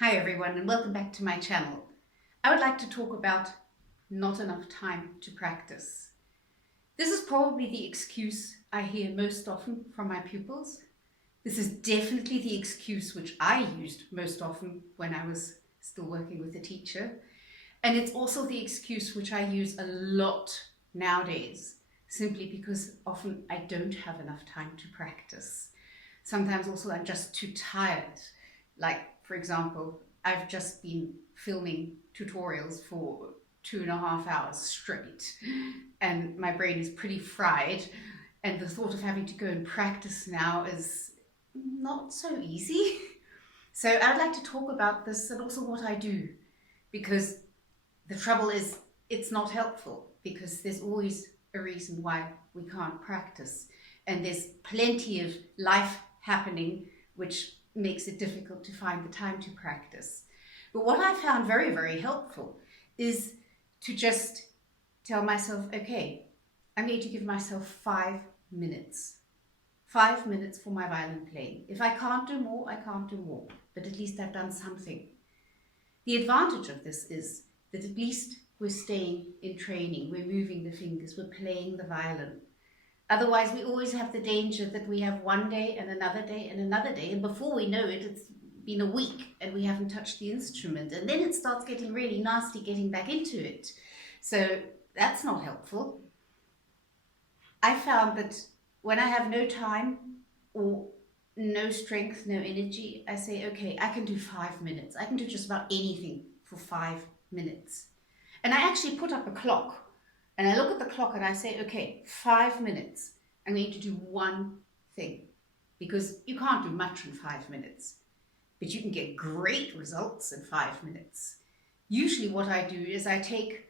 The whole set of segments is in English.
Hi everyone and welcome back to my channel. I would like to talk about not enough time to practice. This is probably the excuse I hear most often from my pupils. This is definitely the excuse which I used most often when I was still working with a teacher. And it's also the excuse which I use a lot nowadays, simply because often I don't have enough time to practice. Sometimes also I'm just too tired. Like, for example, I've just been filming tutorials for 2.5 hours straight, and my brain is pretty fried, and the thought of having to go and practice now is not so easy. So I'd like to talk about this and also what I do, because the trouble is it's not helpful, because there's always a reason why we can't practice, and there's plenty of life happening which makes it difficult to find the time to practice. But what I found very, very helpful is to just tell myself, okay, I'm going to give myself 5 minutes. 5 minutes for my violin playing. If I can't do more, I can't do more, but at least I've done something. The advantage of this is that at least we're staying in training, we're moving the fingers, we're playing the violin. Otherwise, we always have the danger that we have one day and another day and another day, and before we know it, it's been a week and we haven't touched the instrument, and then it starts getting really nasty getting back into it. So that's not helpful. I found that when I have no time or no strength, no energy, I say, okay, I can do 5 minutes. I can do just about anything for 5 minutes. And I actually put up a clock. And I look at the clock and I say, okay, 5 minutes. I'm going to do one thing, because you can't do much in 5 minutes, but you can get great results in 5 minutes. Usually what I do is I take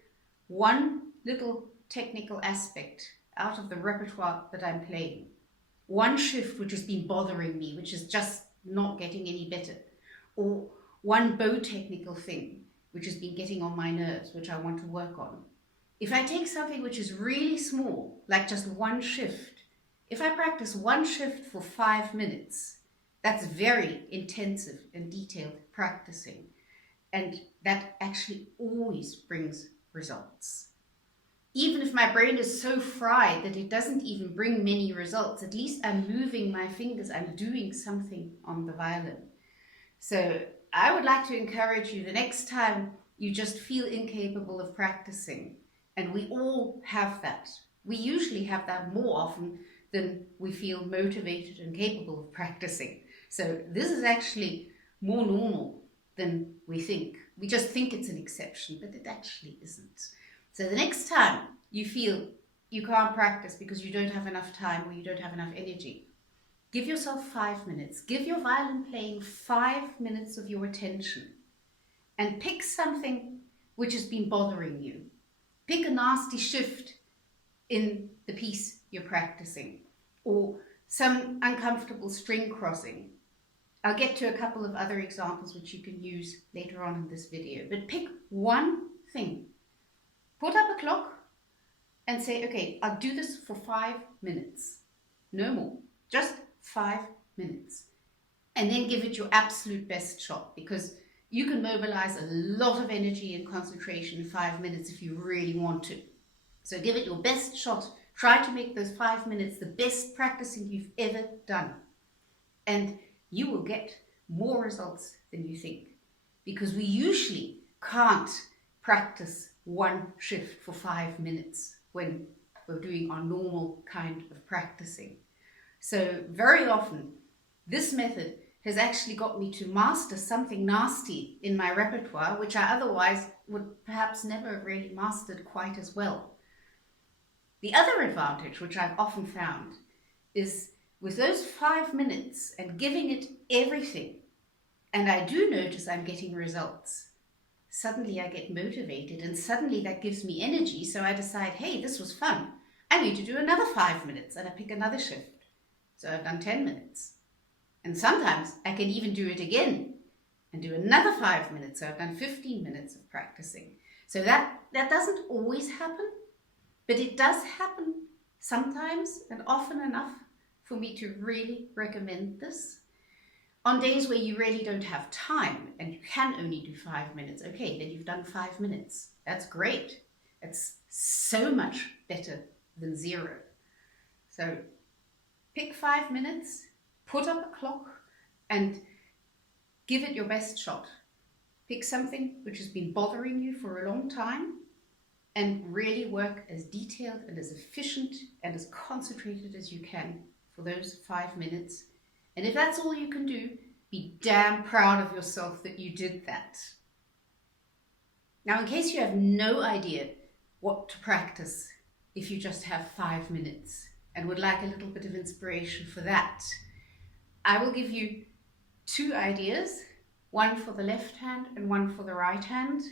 one little technical aspect out of the repertoire that I'm playing, one shift which has been bothering me, which is just not getting any better, or one bow technical thing which has been getting on my nerves, which I want to work on. If I take something which is really small, like just one shift, if I practice one shift for 5 minutes, that's very intensive and detailed practicing. And that actually always brings results. Even if my brain is so fried that it doesn't even bring many results, at least I'm moving my fingers, I'm doing something on the violin. So I would like to encourage you, the next time you just feel incapable of practicing, and we all have that. We usually have that more often than we feel motivated and capable of practicing. So this is actually more normal than we think. We just think it's an exception, but it actually isn't. So the next time you feel you can't practice because you don't have enough time or you don't have enough energy, give yourself 5 minutes. Give your violin playing 5 minutes of your attention, and pick something which has been bothering you. Pick a nasty shift in the piece you're practicing, or some uncomfortable string crossing. I'll get to a couple of other examples which you can use later on in this video, but pick one thing. Put up a clock and say, okay, I'll do this for 5 minutes. No more, just 5 minutes. And then give it your absolute best shot, because you can mobilize a lot of energy and concentration in 5 minutes if you really want to. So give it your best shot. Try to make those 5 minutes the best practicing you've ever done. And you will get more results than you think, because we usually can't practice one shift for 5 minutes when we're doing our normal kind of practicing. So very often this method has actually got me to master something nasty in my repertoire, which I otherwise would perhaps never have really mastered quite as well. The other advantage, which I've often found, is with those 5 minutes and giving it everything, and I do notice I'm getting results, suddenly I get motivated, and suddenly that gives me energy, so I decide, hey, this was fun. I need to do another 5 minutes, and I pick another shift. So I've done 10 minutes. And sometimes I can even do it again and do another 5 minutes. So I've done 15 minutes of practicing. So that doesn't always happen, but it does happen sometimes and often enough for me to really recommend this. On days where you really don't have time and you can only do 5 minutes, okay, then you've done 5 minutes. That's great. It's so much better than 0. So pick 5 minutes, put up a clock, and give it your best shot. Pick something which has been bothering you for a long time and really work as detailed and as efficient and as concentrated as you can for those 5 minutes. And if that's all you can do, be damn proud of yourself that you did that. Now, in case you have no idea what to practice if you just have 5 minutes and would like a little bit of inspiration for that, I will give you 2 ideas, one for the left hand and one for the right hand,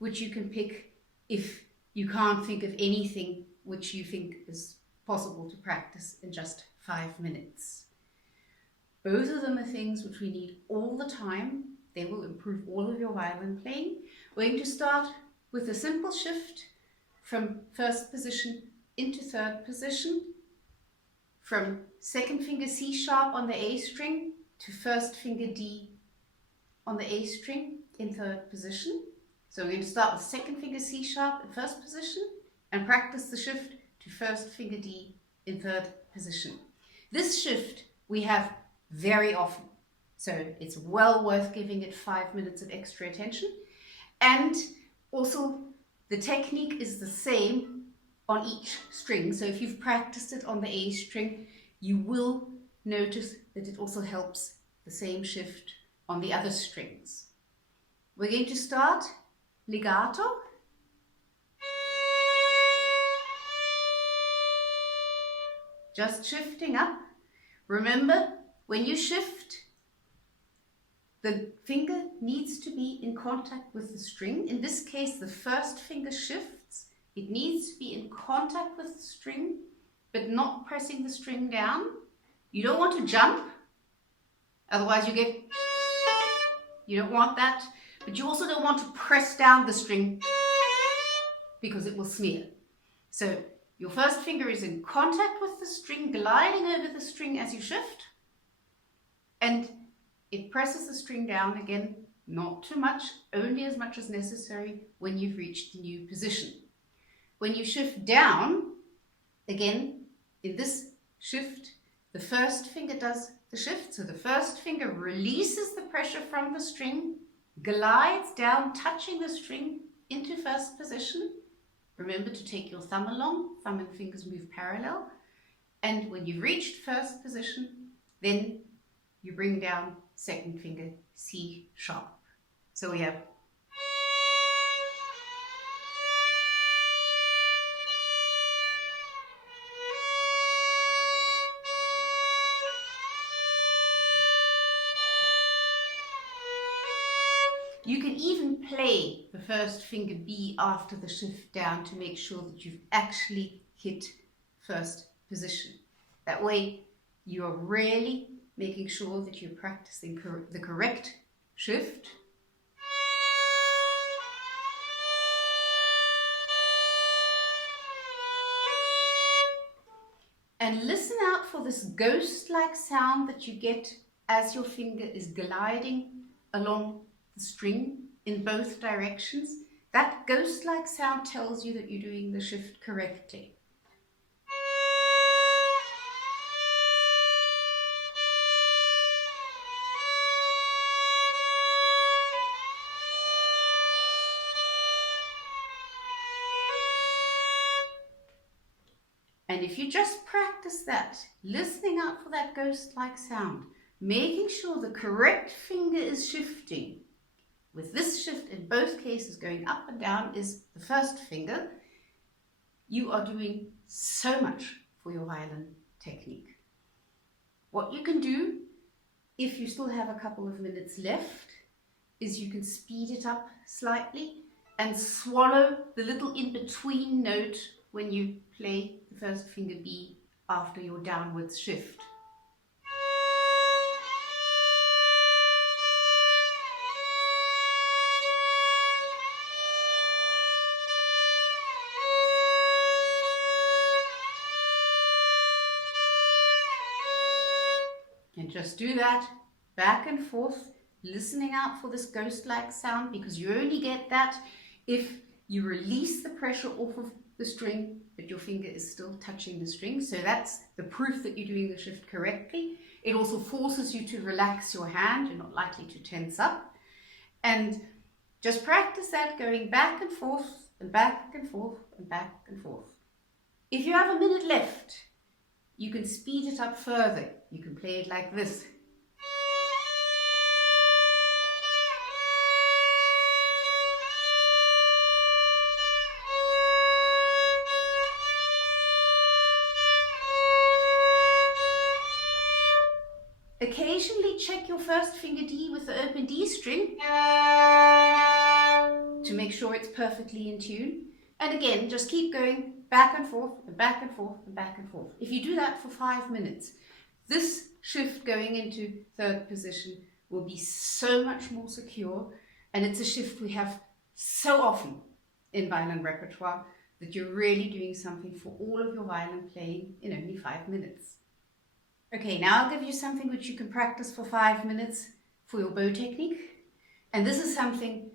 which you can pick if you can't think of anything which you think is possible to practice in just 5 minutes. Both of them are things which we need all the time. They will improve all of your violin playing. We're going to start with a simple shift from first position into third position, from second finger C sharp on the A string to first finger D on the A string in third position. So we're going to start with second finger C sharp in first position and practice the shift to first finger D in third position. This shift we have very often, so it's well worth giving it 5 minutes of extra attention. And also the technique is the same on each string. So if you've practiced it on the A string, you will notice that it also helps the same shift on the other strings. We're going to start legato. Just shifting up. Remember, when you shift, the finger needs to be in contact with the string. In this case, the first finger shifts. It needs to be in contact with the string, but not pressing the string down. You don't want to jump, otherwise you don't want that. But you also don't want to press down the string because it will smear. So your first finger is in contact with the string, gliding over the string as you shift. And it presses the string down again, not too much, only as much as necessary when you've reached the new position. When you shift down, again, in this shift, the first finger does the shift. So the first finger releases the pressure from the string, glides down, touching the string into first position. Remember to take your thumb along, thumb and fingers move parallel. And when you've reached first position, then you bring down second finger C sharp. So we have you can even play the first finger B after the shift down to make sure that you've actually hit first position. That way you are really making sure that you're practicing the correct shift. And listen out for this ghost-like sound that you get as your finger is gliding along the string in both directions. That ghost-like sound tells you that you're doing the shift correctly. And if you just practice that, listening out for that ghost-like sound, making sure the correct finger is shifting, with this shift in both cases going up and down is the first finger, you are doing so much for your violin technique. What you can do, if you still have a couple of minutes left, is you can speed it up slightly and swallow the little in-between note when you play the first finger B after your downwards shift. And just do that back and forth, listening out for this ghost-like sound, because you only get that if you release the pressure off of the string, but your finger is still touching the string. So that's the proof that you're doing the shift correctly. It also forces you to relax your hand. You're not likely to tense up. And just practice that, going back and forth and back and forth and back and forth. If you have a minute left, you can speed it up further. You can play it like this. Occasionally check your first finger D with the open D string to make sure it's perfectly in tune. And again, just keep going back and forth and back and forth and back and forth. If you do that for 5 minutes, this shift going into third position will be so much more secure. And it's a shift we have so often in violin repertoire that you're really doing something for all of your violin playing in only 5 minutes. Okay, now I'll give you something which you can practice for 5 minutes for your bow technique. And this is something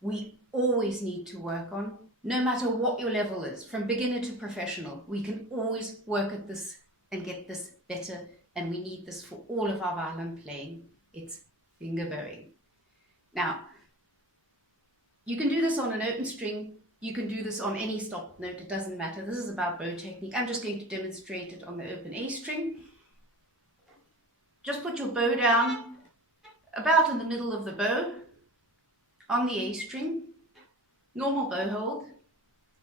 we always need to work on, no matter what your level is, from beginner to professional. We can always work at this and get this better, and we need this for all of our violin playing. It's finger bowing. Now, you can do this on an open string, you can do this on any stop note, it doesn't matter. This is about bow technique. I'm just going to demonstrate it on the open A string. Just put your bow down about in the middle of the bow on the A string, normal bow hold,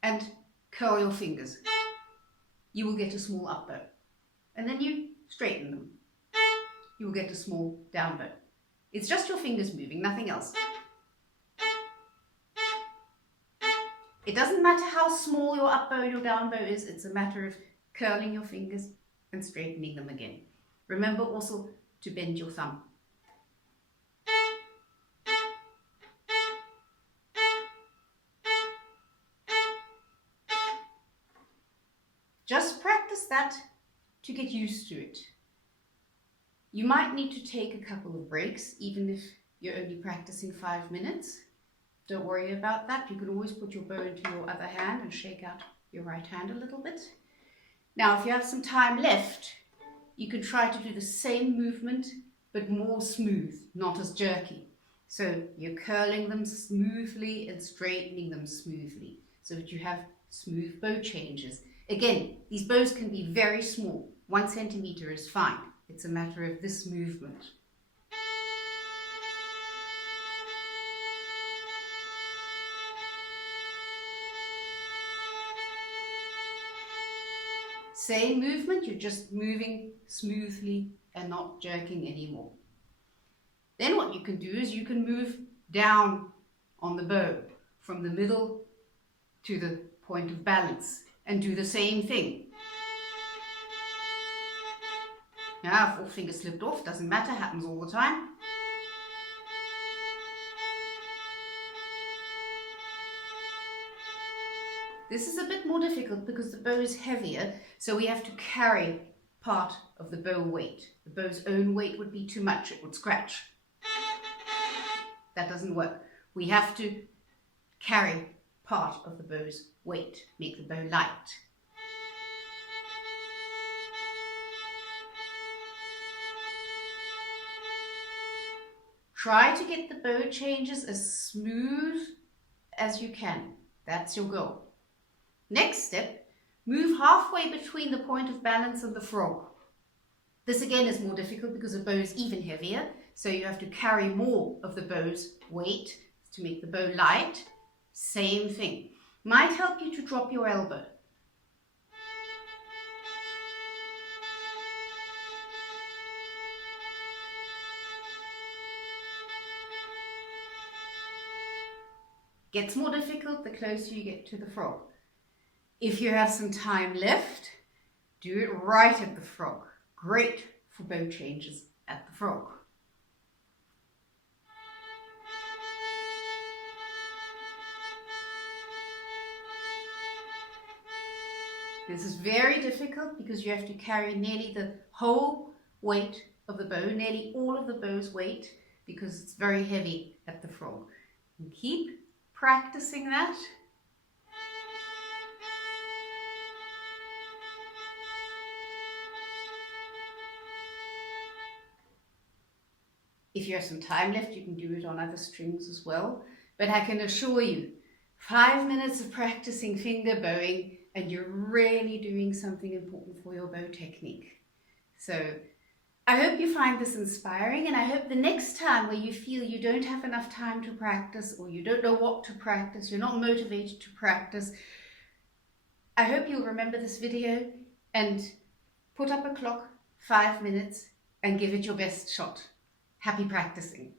and curl your fingers. You will get a small up bow. And then you straighten them. You will get a small down bow. It's just your fingers moving, nothing else. It doesn't matter how small your up bow and your down bow is, it's a matter of curling your fingers and straightening them again. Remember also to bend your thumb. Just practice that to get used to it. You might need to take a couple of breaks, even if you're only practicing 5 minutes. Don't worry about that. You can always put your bow into your other hand and shake out your right hand a little bit. Now, if you have some time left, you can try to do the same movement, but more smooth, not as jerky. So you're curling them smoothly and straightening them smoothly so that you have smooth bow changes. Again, these bows can be very small. 1 centimeter is fine. It's a matter of this movement. Same movement, you're just moving smoothly and not jerking anymore. Then what you can do is you can move down on the bow from the middle to the point of balance and do the same thing. Now, if all fingers slipped off, doesn't matter, happens all the time. This is a bit more difficult because the bow is heavier, so we have to carry part of the bow weight. The bow's own weight would be too much, it would scratch. That doesn't work. We have to carry part of the bow's weight, make the bow light. Try to get the bow changes as smooth as you can. That's your goal. Next step, move halfway between the point of balance and the frog. This again is more difficult because the bow is even heavier, so you have to carry more of the bow's weight to make the bow light. Same thing. Might help you to drop your elbow. Gets more difficult the closer you get to the frog. If you have some time left, do it right at the frog. Great for bow changes at the frog. This is very difficult because you have to carry nearly the whole weight of the bow, nearly all of the bow's weight, because it's very heavy at the frog. And keep practicing that. If you have some time left, you can do it on other strings as well. But I can assure you, 5 minutes of practicing finger bowing and you're really doing something important for your bow technique. So I hope you find this inspiring, and I hope the next time where you feel you don't have enough time to practice, or you don't know what to practice, you're not motivated to practice, I hope you'll remember this video and put up a clock, 5 minutes, and give it your best shot. Happy practicing.